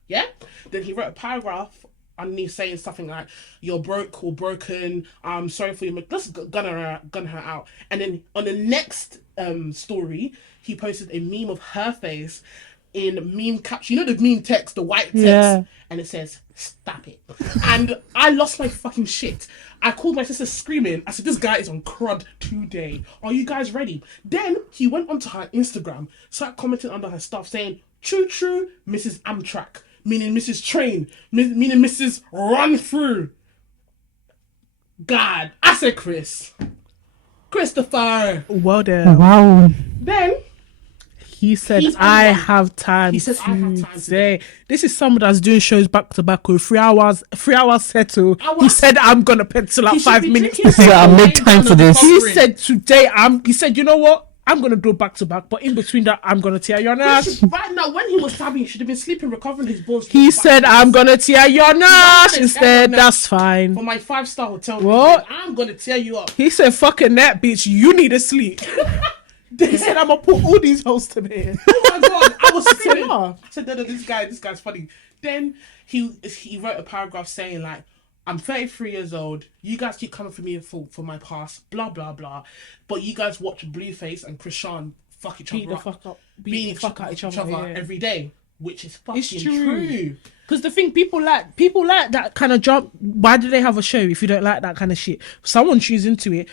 Yeah? Then he wrote a paragraph underneath saying something like, you're broke or broken, I'm sorry for your let's gun her out. And then on the next story, he posted a meme of her face in meme caption, you know the meme text, the white text, Yeah. and it says, stop it. And I lost my fucking shit. I called my sister screaming. I said, this guy is on crud today. Are you guys ready? Then he went onto her Instagram, started commenting under her stuff saying, true, Mrs. Amtrak, meaning Mrs. Train, meaning Mrs. Run Through. God, I said Christopher. Well there. Wow. Then He said, He's I on. have time. He says, I have time today. This is someone that's doing shows back to back with 3 hours settle. I He was- said, I'm going to pencil out He should 5 be minutes. drinking So I some made wine time down for at the this. He Cochrane. said, today, he said, you know what? I'm going to do back to back, but in between that, I'm going to tear your nuts. Right now, when he was stabbing, he should have been sleeping, recovering his bones. He said, I'm going to tear your nuts. tear Instead, your that's fine. for my 5-star hotel. What? I'm gonna tear you up. He said, fucking that, bitch. You need to sleep. They said, I'm going to put all these hoes to bed. Oh my god, I was screaming. Yeah. I said, no, this guy's funny. Then he wrote a paragraph saying like, I'm 33 years old. You guys keep coming for me for my past, blah blah blah. But you guys watch Blueface and Krishan fuck each Beat other the up, fuck up. beating Beat the fuck out each other. Yeah. every day. which is fucking It's true. true. Because the thing, people like that kind of jump. Why do they have a show if you don't like that kind of shit? Someone tunes into it.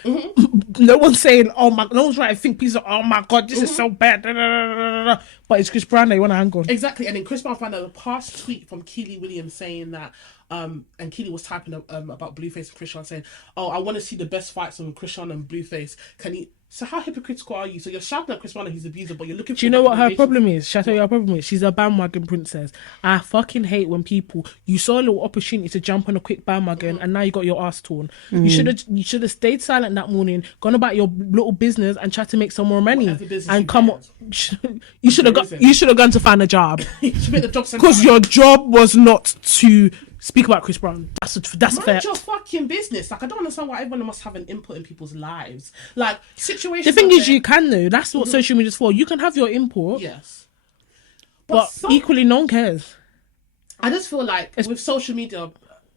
No one's saying, "Oh my," no one's right. I think people are, "Oh my god, this is so bad." Da, da, da, da, da, da. But it's Chris Brown that you want to hang on. Exactly, and then Chris Brown found out a past tweet from Keely Williams saying that, and Keely was typing about Blueface and Christian saying, "Oh, I want to see the best fights on Christian and Blueface. Can you?" So how hypocritical are you? So you're shouting at Chris Brown and he's abuser, but you're looking for... Do you know what her problem is? Shall I tell you her problem is? She's a bandwagon princess. I fucking hate when people... You saw a little opportunity to jump on a quick bandwagon and now you got your ass torn. You should have stayed silent that morning, gone about your little business and tried to make some more money. And come on... You should have gone to find a job. You should make the job because your job was not to... Speak about Chris Brown. That's fair. Mind your fucking business. Like, I don't understand why everyone must have an input in people's lives. Like, situations... The thing is, you can though. That's what social media is for. You can have your input. Yes. But equally, no one cares. I just feel like with social media,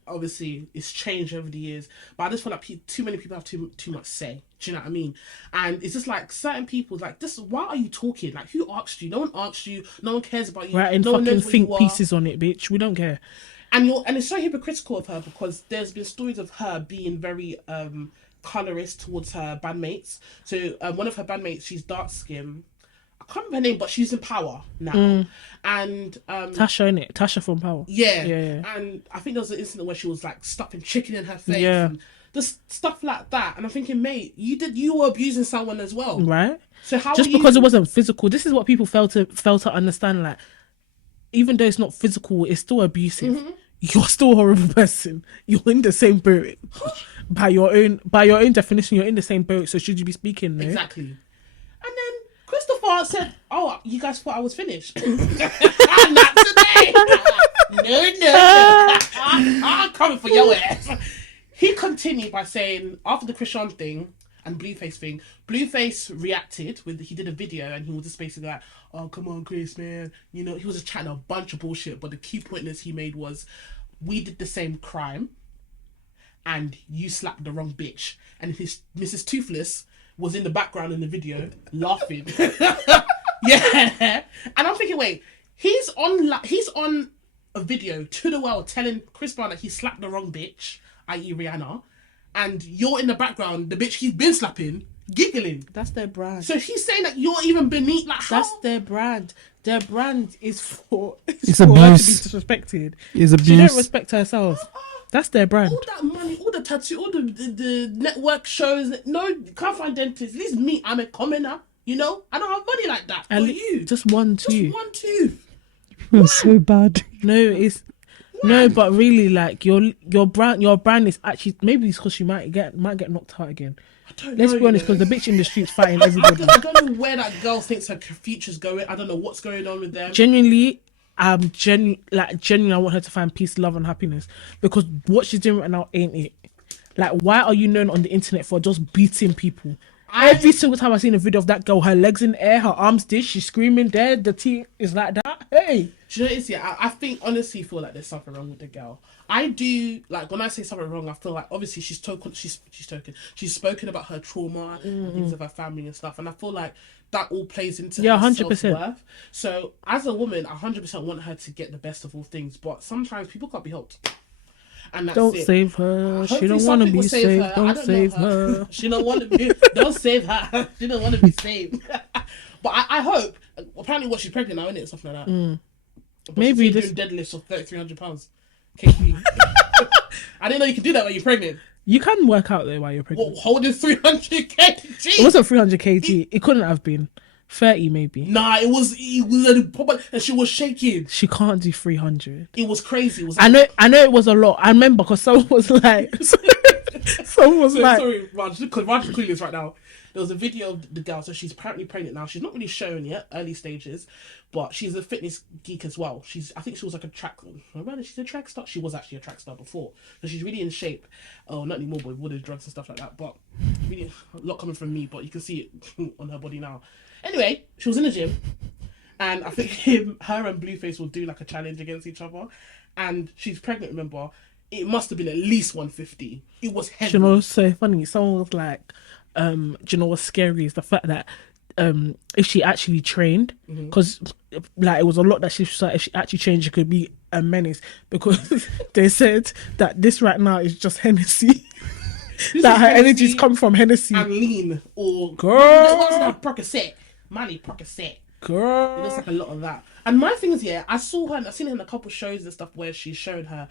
obviously, it's changed over the years. But I just feel like too many people have too much say. Do you know what I mean? And it's just like certain people, like, this. Why are you talking? Like, who asked you? No one asked you. No one cares about you. Right, and no fucking think pieces on it, bitch. We don't care. And it's so hypocritical of her because there's been stories of her being very colorist towards her bandmates. So one of her bandmates, she's dark skinned. I can't remember her name, but she's in Power now. And Tasha, innit? Tasha from Power. Yeah. And I think there was an incident where she was like stuffing chicken in her face. Yeah. And just stuff like that. And I'm thinking, mate, you were abusing someone as well. Right. So how just because it wasn't physical, this is what people fail to understand. Like, even though it's not physical, it's still abusive. You're still a horrible person. You're in the same boat. by your own definition, you're in the same boat. So should you be speaking? No? Exactly. And then Christopher said, "Oh, you guys thought I was finished? Not today. No. I'm coming for your ass." He continued by saying, after the Christian thing and Blueface thing, Blueface reacted he did a video and he was just basically like, "Oh, come on, Chris, man." You know, he was just chatting a bunch of bullshit, but the key point that he made was, we did the same crime and you slapped the wrong bitch. And his Mrs. Toothless was in the background in the video laughing. Yeah. And I'm thinking, wait, he's on a video to the world telling Chris Brown that he slapped the wrong bitch, i.e. Rihanna, and you're in the background, the bitch he's been slapping, giggling. That's their brand. So he's saying that you're even beneath, like, how? That's their brand. Their brand is for It's for her to be abuse. disrespected. It's abuse. She don't respect herself. That's their brand. All that money, all the tattoo, all the network shows. No, can't find dentists. At least me, I'm a commoner. You know, I don't have money like that. And For you, just one tooth. just one tooth. Feels so bad. No, it's no, but really, like your brand is actually, maybe it's because you might get knocked out again. Let's be honest, because the bitch in the streets fighting everybody. I don't know where that girl thinks her future's going. I don't know what's going on with them. Genuinely, genuinely, I want her to find peace, love, and happiness, because what she's doing right now ain't it. Like, why are you known on the internet for just beating people? Every single time I seen a video of that girl, her legs in the air, her arms this, she's screaming there, the tea is like that. Hey, Do you know what it is? Yeah, I think, honestly, feel like there's something wrong with the girl. I do, like, when I say something wrong, I feel like, obviously, she's spoken about her trauma and things of her family and stuff, and I feel like that all plays into her 100%. self-worth. So, as a woman, I 100% want her to get the best of all things, but sometimes people can't be helped. And that's don't it. save her. She Hopefully don't want to something be will save saved. her. I Don't don't save know her. She don't want to be. Don't save her. She don't want to be saved. But I hope. Apparently, what, she's pregnant now, isn't it? Something like that. But Maybe she's doing deadlifts of 300 pounds. KP. I didn't know you could do that when you're pregnant. You can work out though while you're pregnant. What, holding 300 kg? It wasn't 300 kg. It couldn't have been 30 maybe. Nah, it was a proper, and she was shaking. She can't do 300. It was crazy. It was I know it was a lot. I remember because someone was like, sorry, Raj, because Raj is clueless right now. There was a video of the girl, so she's apparently pregnant now. She's not really showing yet, early stages, but she's a fitness geek as well. I think she was like a track. Remember, she's a track star. She was actually a track star before, so she's really in shape. Oh, not anymore, but with all the drugs and stuff like that. But really, a lot coming from me, but you can see it on her body now. Anyway, she was in the gym, and I think her and Blueface will do like a challenge against each other, and she's pregnant. Remember, it must have been at least 150. It was heavy. Do you know what's so funny? Someone was like, do you know what's scary is the fact that if she actually trained, because like it was a lot that she said if she actually trained, she could be a menace, because they said that this right now is just Hennessy. That her energies come from Hennessy and lean, or girl, what's that Percocet? Money Percocet. Girl, it looks like a lot of that. And my thing is, I've seen her in a couple shows and stuff where she's showing her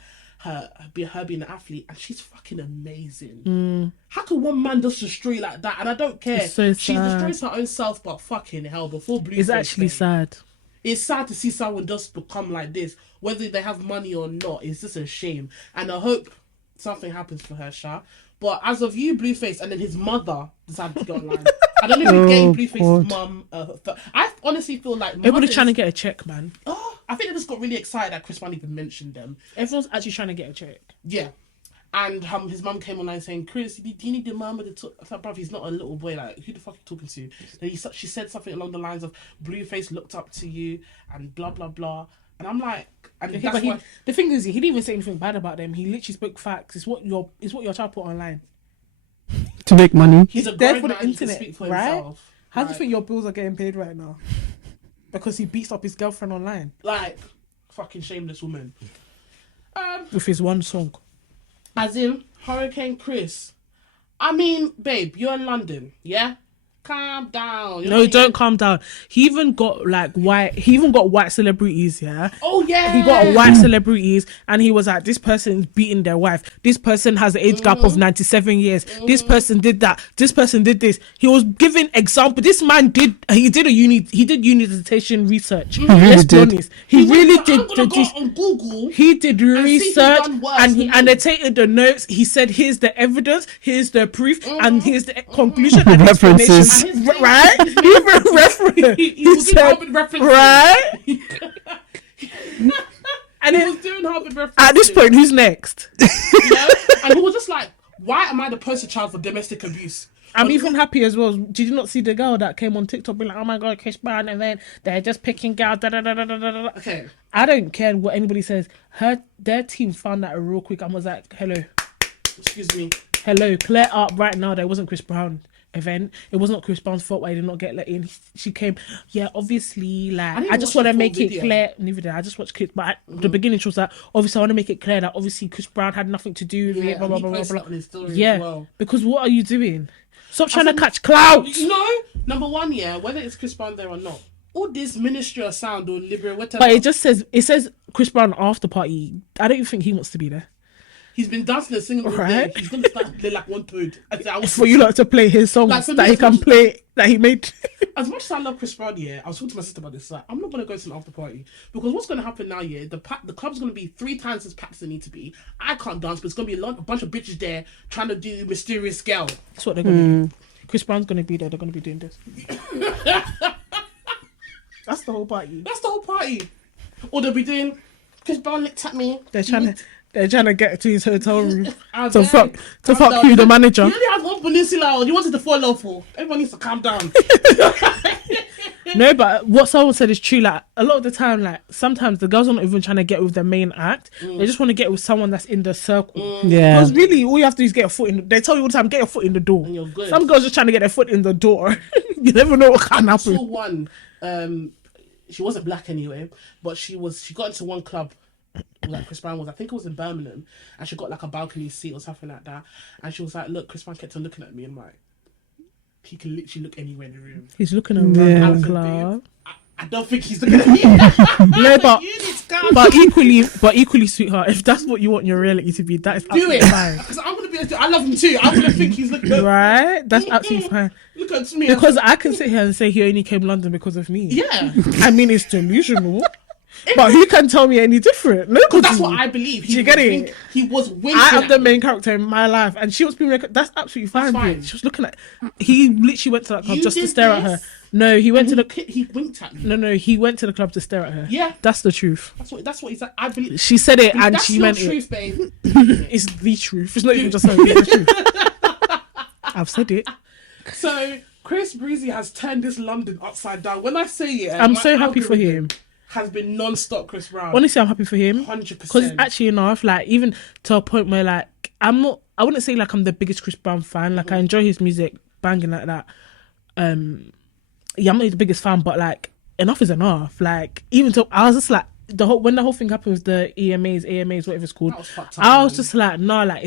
being an athlete, and she's fucking amazing. How can one man just destroy like that? And I don't care. So she destroys her own self, but fucking hell, before Blueface. It's actually sad. It's sad to see someone just become like this, whether they have money or not. It's just a shame, and I hope something happens for her, Sha. But as of you, Blueface, and then his mother decided to go online. I don't know if you gave Blueface's mum. I honestly feel like everybody's trying to get a check, man. Oh, I think they just got really excited that Chris Brown even mentioned them. Everyone's actually trying to get a check. Yeah, and his mum came online saying, "Chris, do you need your mum to talk?" I thought, bruv, he's not a little boy. Like, who the fuck are you talking to? Then she said something along the lines of, "Blueface looked up to you," and blah blah blah. And I'm like, and the thing is, he didn't even say anything bad about them. He literally spoke facts. It's what your child put online to make money. He's a there for the internet, speak for right? Himself. How do you think your bills are getting paid right now? Because he beats up his girlfriend online, like fucking shameless woman. With his one song, as in Hurricane Chris. I mean, babe, you're in London, yeah. Calm down. No, don't calm down. He even got white celebrities, yeah. Oh yeah. He got white celebrities, and he was like, this person's beating their wife. This person has an age gap of 97 years. This person did that. This person did this. He was giving example. This man did uni dissertation research. Let's be honest. He really did. Go on Google. He did research, and they taken the notes. He said, here's the evidence, here's the proof, and here's the conclusion and references. Right? Even reference. He said, right? And he was doing Harvard references. At this point, who's next? And he was just like, why am I the poster child for domestic abuse? I'm even happy as well. Did you not see the girl that came on TikTok being like, oh my God, Chris Brown, and then they're just picking girls, da da da da da da. Okay. I don't care what anybody says. Their team found that real quick and was like, hello. Excuse me. Hello, clear up right now. There wasn't Chris Brown event. It was not Chris Brown's fault why he did not get let in. She came, yeah, obviously, like, I just want to make it clear. Neither did I. just watched Chris, but at the beginning she was like, obviously I want to make it clear that obviously Chris Brown had nothing to do with it, blah blah blah blah blah. Yeah, well. Because what are you doing? Stop trying to catch clout. You know, number one, yeah, whether it's Chris Brown there or not, all this Ministry of Sound or Liberal, whatever. But it says Chris Brown after party. I don't even think he wants to be there. He's been dancing and singing all day. He's going to start playing like one toad. For you lot to play his songs like, that he can play, that he made. As much as I love Chris Brown, I was talking to my sister about this. Like, I'm not going to go to an after party. Because what's going to happen now, the club's going to be 3 times as packed as it needs to be. I can't dance, but it's going to be a bunch of bitches there trying to do Mysterious Girl. That's what they're going to do. Chris Brown's going to be there. They're going to be doing this. That's the whole party. Or they'll be doing, Chris Brown looked at me. They're trying to get to his hotel room to fuck you, the manager. You only have one peninsula on. You wanted to fall off for. Everyone needs to calm down. No, but what someone said is true. Like, a lot of the time, like, sometimes the girls are not even trying to get with the main act. They just want to get with someone that's in the circle. Yeah. Because really, all you have to do is get a foot in. They tell you all the time, get your foot in the door. And you're good. Some girls just trying to get their foot in the door. You never know what can happen. I saw one. She wasn't black anyway, but she got into one club. Like Chris Brown was, I think it was in Birmingham, and she got like a balcony seat or something like that, and she was like, look, Chris Brown kept on looking at me, and like, he can literally look anywhere in the room. He's looking around the club. I don't think he's looking at me. No, but equally, sweetheart, if that's what you want your reality to be, that is absolutely fine. Because I'm gonna be, I love him too. I'm gonna think he's looking at right. That's absolutely fine. Look at me. Because I can sit here and say he only came to London because of me. Yeah. I mean, it's delusional. But who can tell me any different? No, because that's what I believe. You get it? He was winking. I am the main character in my life, and she was being. That's absolutely fine. That's fine. She was looking at. He literally went to that club just to stare at her. No, he went to the. He winked at me. No, he went to the club to stare at her. Yeah, that's the truth. That's what he said. I believe. She said it, and she meant truth, babe. It's the truth. It's not even just her. It's the truth. I've said it. So Chris Breezy has turned this London upside down. When I say it, I'm so happy for him. Has been non-stop Chris Brown. Honestly, I'm happy for him. 100%. Because actually enough, like, even to a point where, like, I wouldn't say, like, I'm the biggest Chris Brown fan. Like, I enjoy his music, banging like that. yeah, I'm not the biggest fan, but like enough is enough. Like even though I was just like when the whole thing happened with the AMAs, whatever it's called, That was fucked up, I was man. just like, nah, like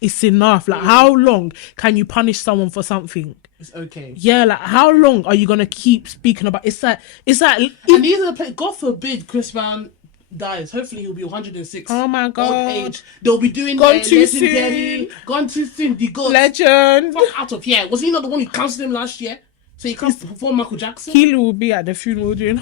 it's enough. Like how long can you punish someone for something? It's okay. Yeah, like how long are you gonna keep speaking about? It's like And these are the play. God forbid Chris Brown dies. Hopefully he'll be 106. Oh my God. Old age. They'll be doing Gone too legendary. Gone too soon. The God. legend. Fuck out of here. Was he not the one who cancelled him last year? So he can't perform Michael Jackson? Keely will be at the funeral doing.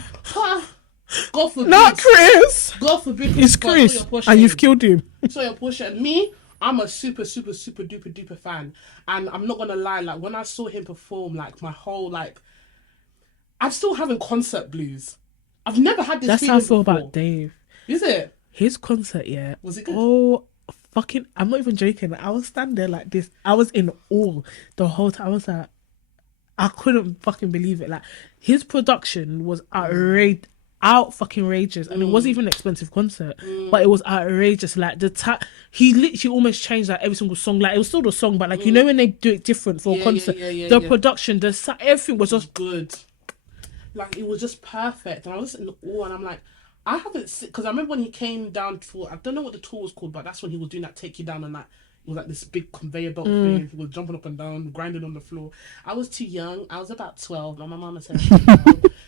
God forbid. Not Chris. God forbid. It's Brown, Chris, so you're and you've killed him. So you're pushing me. I'm a super duper fan, and I'm not gonna lie. Like when I saw him perform, like my whole like, I'm still having concert blues. I've never had this. That's how I feel about Dave. Is it? His concert, yeah. Was it good? Oh, fucking! I'm not even joking. I was standing there like this. I was in awe the whole time. I was like, I couldn't fucking believe it. Like his production was fucking outrageous, and it wasn't even an expensive concert, but it was outrageous. Like he literally almost changed like every single song. Like it was still the song, but like you know when they do it different for a concert, the production, everything was just good. Like it was just perfect, and I was in awe, and I'm like, I haven't because I remember when he came down for, I don't know what the tour was called, but that's when he was doing that Take You Down, and that it was like this big conveyor belt thing. He was jumping up and down, grinding on the floor. I was too young. I was about 12. Like my mama said.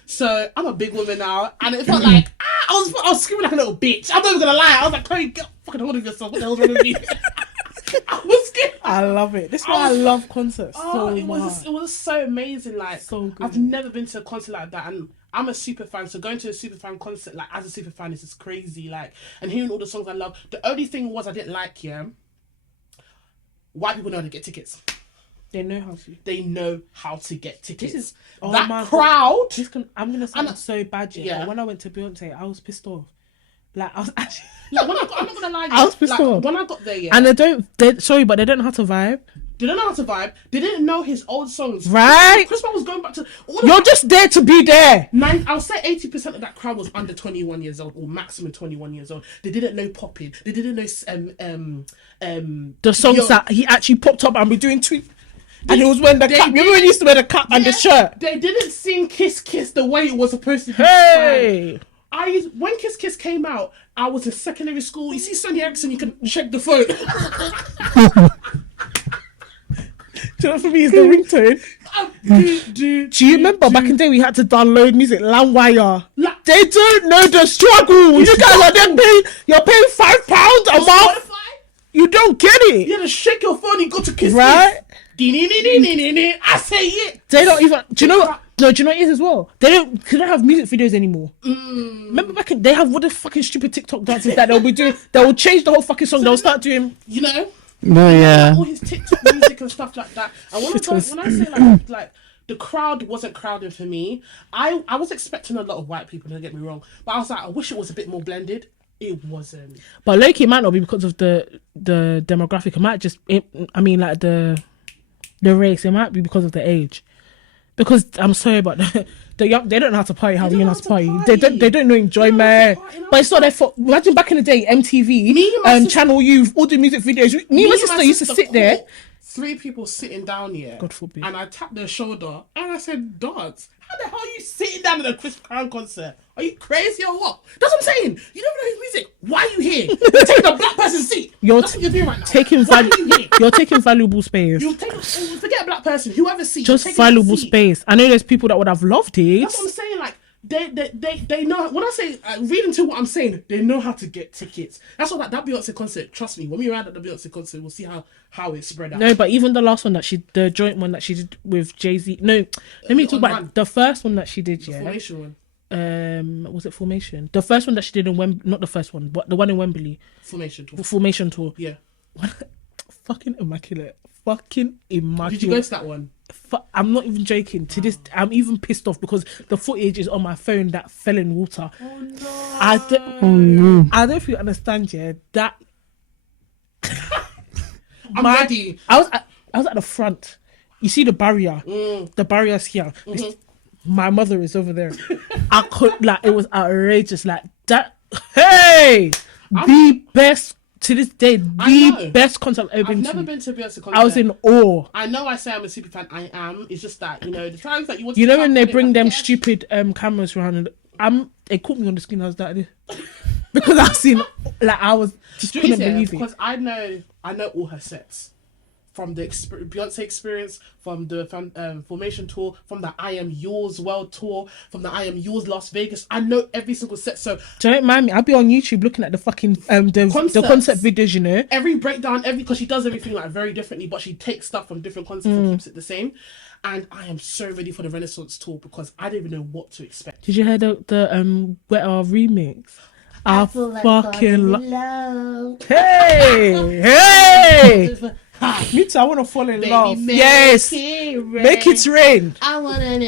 So I'm a big woman now, and it felt like I was screaming like a little bitch. I'm not even gonna lie. I was like, Chloe, get fucking hold of yourself. What the hell's wrong with me? I was scared. I love it. This is why I love concerts so much. It was so amazing. Like So good. I've never been to a concert like that, and I'm a super fan. So going to a super fan concert, like as a super fan, is just crazy. Like and hearing all the songs I love. The only thing was I didn't like. Yeah, white people know how to get tickets. They know how to. They know how to get tickets. This is oh that my crowd. God. I'm gonna sound so bad, Yeah. but when I went to Beyonce, I was pissed off. Like I was actually. Like when I'm not gonna lie, I was pissed like, off. when I got there, yeah, And sorry, but they don't know how to vibe. they didn't know how to vibe. They didn't know his old songs. Right? Chris Brown was going back to all You're just there to be there. I'll say 80% of that crowd was under 21 years old, or maximum 21 years old. They didn't know popping. They didn't know The songs that he actually popped up and be doing tweet. And he was wearing the cap. Remember when he used to wear the cap and the shirt? They didn't sing Kiss Kiss the way it was supposed to be. Hey! When Kiss Kiss came out, I was in secondary school. You see Sonny Erickson, you can check the phone. Do you know, for me, it's the ringtone. Do you remember back in the day we had to download music, LimeWire? They don't know the struggle. You guys are then paying. You're paying £5 a month. You don't get it. You had to shake your phone. You go to Kiss Right? Kiss. I say it. They don't even. Do you know what? No, do you know what it is as well? They don't have music videos anymore. Remember back in, they have what the fucking stupid TikTok dances that they'll be doing. They will change the whole fucking song. They'll start doing. You know. No, yeah. All his TikTok music and stuff like that. And when I say like the crowd wasn't crowding for me, I was expecting a lot of white people. Don't get me wrong, but I was like, I wish it was a bit more blended. It wasn't. But low-key, it might not be because of the demographic. It might just. Like the race. It might be because of the age. Because I'm sorry, but the young, they don't know how to party. How we know how to party? They don't know enjoyment. But it's not their fault. Imagine back in the day, MTV, Channel U, all the music videos. Me and my sister used to sit there. 3 people sitting down here. God forbid. And I tapped their shoulder and I said, "Dance. How the hell are you sitting down at a Chris Brown concert? Are you crazy or what?" That's what I'm saying. You don't know his music. Why are you here? You're taking a black person's seat. That's what you're doing right now. You're taking valuable space. Forget a black person. Whoever seat. Just valuable space. I know there's people that would have loved it. That's what I'm saying. Like they know. When I say read into what I'm saying, they know how to get tickets. That's what that Beyonce concert. Trust me. When we arrive at the Beyonce concert, we'll see how it's spread out. No, but even the last one the joint one that she did with Jay-Z. No, let me talk about the first one that she did. The yeah, Formation one. Was it Formation? The first one that she did in not the first one, but the one in Wembley. Formation tour. Yeah. Fucking immaculate. Fucking immaculate. Did you go to that one? I'm not even joking. To this, I'm even pissed off because the footage is on my phone that fell in water. Oh no! I don't know if you understand. Yeah, that. I'm ready. I was at the front. You see the barrier. The barrier's here. My mother is over there. I could it was outrageous. Like that. Hey, the best to this day, the best concert I've ever I've been never to. been to a Beyonce concert. I was in awe. I know I say I'm a super fan. I am. It's just that, you know, the times that you want You to know when they come bring and them get- stupid cameras around, and they caught me on the screen. I was like, because I've seen, like, I was just Do you know couldn't what it is? believe it. Because I know all her sets. From the Beyonce experience, from the Formation tour, from the I Am Yours World tour, from the I Am Yours Las Vegas. I know every single set. So Don't mind me. I'll be on YouTube looking at the fucking the concert videos. You know, every breakdown, because she does everything like very differently, but she takes stuff from different concerts and keeps it the same. And I am so ready for the Renaissance tour because I don't even know what to expect. did you hear the Wet R remix? I fucking love. Hey. Me too, I want to fall in love. Yes. Make it rain. I wanna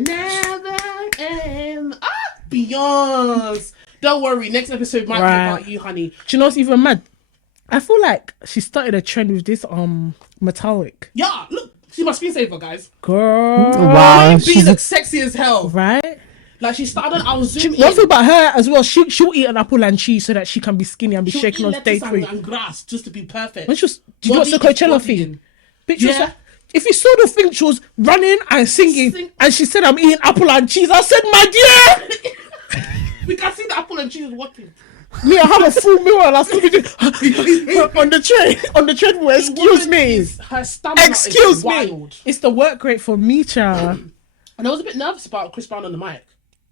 never am. Beyonce. Don't worry, next episode might be about you, honey. Do you know what's even mad? I feel like she started a trend with this metallic. Yeah, look, see my screensaver, guys. Girl. Wow, She looks sexy as hell. Right? Like she started, I was zooming One in. thing about her as well, she'll eat an apple and cheese so that she can be skinny and be She'll shaking eat on stage lettuce with. and grass just to be perfect. When she was, did you watch the Body is Coachella bodying. thing? Bitch, she was Yeah. like, if you saw the thing, she was running and singing, Sing- and she said, "I'm eating apple and cheese." I said, "My dear, We can see the apple and cheese working. me, I have a full meal and I still be doing on the treadmill. Excuse me, Her stamina excuse is me. wild. It's the work rate for me, child. And I was a bit nervous about Chris Brown on the mic.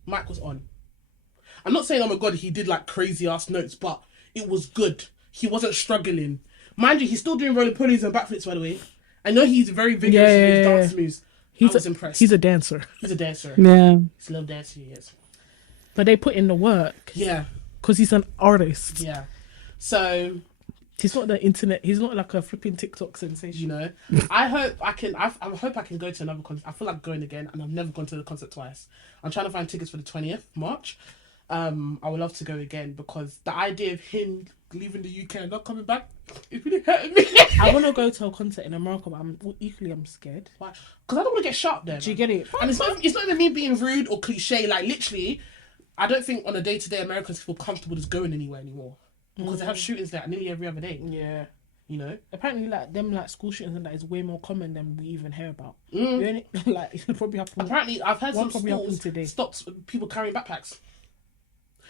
Mic was on. I'm not saying, oh my god, he did like crazy ass notes, but it was good. He wasn't struggling. Mind you, he's still doing roller pulleys and backflips, by the way. I know he's very vigorous in his dance moves. I was impressed. He's a dancer, He's a dancer. Yeah. He's a little dancer, he is. but they put in the work Yeah, because he's an artist. yeah. So, He's not the internet. He's not like a flipping TikTok sensation. you know, I hope I can go to another concert. I feel like going again, and I've never gone to the concert twice. I'm trying to find tickets for the 20th March. I would love to go again because the idea of him leaving the UK and not coming back, it's really hurting me. I want to go to a concert in America, but I'm scared. Why? Because I don't want to get shot there. Do you man. get it? And it's not even me being rude or cliche. Like literally, I don't think on a day-to-day Americans feel comfortable just going anywhere anymore because they have shootings there nearly every other day. Yeah. You know. Apparently, like school shootings and that is way more common than we even hear about. Like it probably happened. Apparently, I've heard One some probably happened schools today. stopped people carrying backpacks.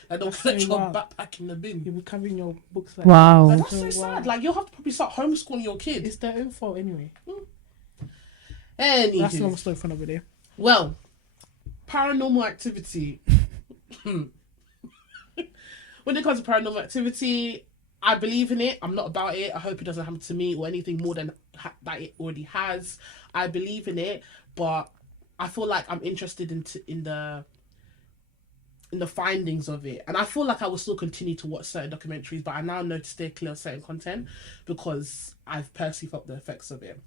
Like they'll That's collect so your wild. backpack in the bin. You'll be carrying your books like Wow. Like, that's so So sad. wild. Like you'll have to probably start homeschooling your kids. It's their own fault anyway. Anywho. That's another story for another day. Well, paranormal activity. When it comes to paranormal activity, I believe in it. I'm not about it. I hope it doesn't happen to me or anything more than that it already has. I believe in it, but I feel like I'm interested in the findings of it, and I feel like I will still continue to watch certain documentaries, but I now know to stay clear of certain content because I've personally felt the effects of it.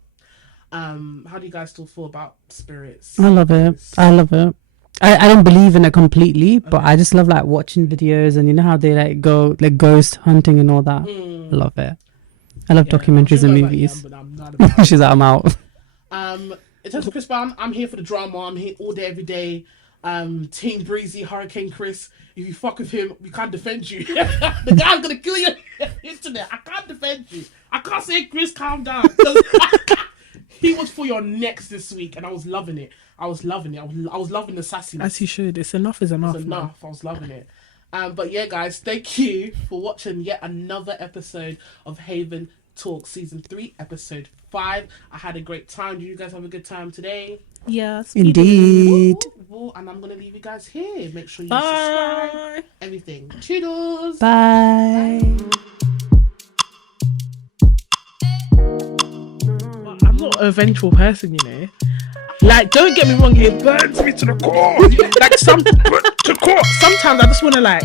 How do you guys still feel about spirits? I love it. I love it. I don't believe in it completely, but I just love like watching videos and you know how they like go like ghost hunting and all that. I love it. I love documentaries and movies. I'm not about it. She's like, I'm out. In terms of Chris Brown, I'm here for the drama. I'm here all day, every day. Team Breezy, Hurricane Chris. If you fuck with him, we can't defend you. The guy's gonna kill you on the internet. I can't defend you. I can't say, Chris, calm down. He was for your necks this week, and I was loving it. I was loving loving the sassiness. As he should. It's enough is enough. It's enough. I was loving it. But yeah, guys, thank you for watching yet another episode of Haven Talk Season 3, Episode 5. I had a great time. Did you guys have a good time today? Yes. Indeed. And I'm going to leave you guys here. Make sure you subscribe. Bye. Everything. Toodles. Bye. I'm not a vengeful person, you know. Like, don't get me wrong, it burns me to the core. Like, to core. Sometimes I just want to like